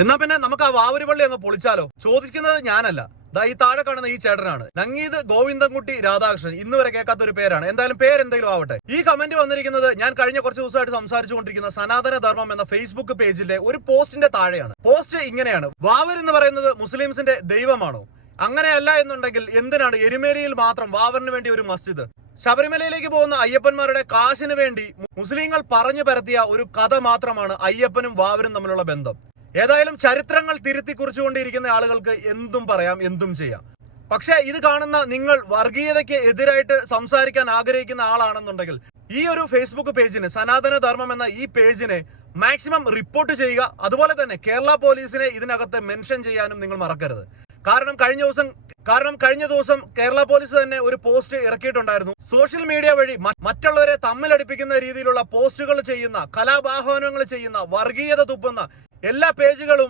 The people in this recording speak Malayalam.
എന്നാ പിന്നെ നമുക്ക് ആ വാവൂരുപള്ളി അങ്ങ് പൊളിച്ചാലോ? ചോദിക്കുന്നത് ഞാനല്ല, ദാ ഈ താഴെ കാണുന്ന ഈ ചേട്ടനാണ്. നങ്ങീത് ഗോവിന്ദൻകുട്ടി രാധാകൃഷ്ണൻ. ഇന്ന് വരെ കേൾക്കാത്ത ഒരു പേരാണ്. എന്തായാലും പേരെന്തെങ്കിലും ആവട്ടെ. ഈ കമന്റ് വന്നിരിക്കുന്നത് ഞാൻ കഴിഞ്ഞ കുറച്ച് ദിവസമായിട്ട് സംസാരിച്ചുകൊണ്ടിരിക്കുന്ന സനാതന ധർമ്മം എന്ന ഫേസ്ബുക്ക് പേജിലെ ഒരു പോസ്റ്റിന്റെ താഴെയാണ്. പോസ്റ്റ് ഇങ്ങനെയാണ്: വാവർ എന്ന് പറയുന്നത് മുസ്ലിംസിന്റെ ദൈവമാണോ? അങ്ങനെയല്ല എന്നുണ്ടെങ്കിൽ എന്തിനാണ് എരുമേലിയിൽ മാത്രം വാവറിന് വേണ്ടി ഒരു മസ്ജിദ്? ശബരിമലയിലേക്ക് പോകുന്ന അയ്യപ്പന്മാരുടെ കാശിന് വേണ്ടി മുസ്ലിങ്ങൾ പറഞ്ഞു പരത്തിയ ഒരു കഥ മാത്രമാണ് അയ്യപ്പനും വാവരും തമ്മിലുള്ള ബന്ധം. ഏതായാലും ചരിത്രങ്ങൾ തിരുത്തി കുറിച്ചുകൊണ്ടിരിക്കുന്ന ആളുകൾക്ക് എന്തും പറയാം, എന്തും ചെയ്യാം. പക്ഷേ ഇത് കാണുന്ന നിങ്ങൾ വർഗീയതയ്ക്ക് എതിരായിട്ട് സംസാരിക്കാൻ ആഗ്രഹിക്കുന്ന ആളാണെന്നുണ്ടെങ്കിൽ ഈ ഒരു ഫേസ്ബുക്ക് പേജിന്, സനാതന ധർമ്മം എന്ന ഈ പേജിനെ മാക്സിമം റിപ്പോർട്ട് ചെയ്യുക. അതുപോലെ തന്നെ കേരള പോലീസിനെ ഇതിനകത്ത് മെൻഷൻ ചെയ്യാനും നിങ്ങൾ മറക്കരുത്. കാരണം കഴിഞ്ഞ ദിവസം കേരള പോലീസ് തന്നെ ഒരു പോസ്റ്റ് ഇറക്കിയിട്ടുണ്ടായിരുന്നു. സോഷ്യൽ മീഡിയ വഴി മറ്റുള്ളവരെ തമ്മിലടിപ്പിക്കുന്ന രീതിയിലുള്ള പോസ്റ്റുകൾ ചെയ്യുന്ന, കലാപാഹ്വാനങ്ങൾ ചെയ്യുന്ന, വർഗീയത തുപ്പുന്ന എല്ലാ പേജുകളും